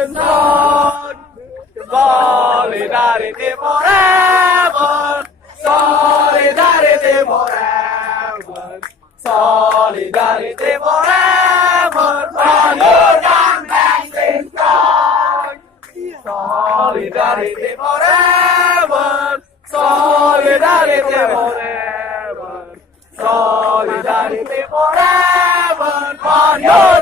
is on. Solidarity forever. Solidarity forever. Solidarity forever. For your stand is strong. Solidarity forever. Solidarity forever. Solidarity forever. For your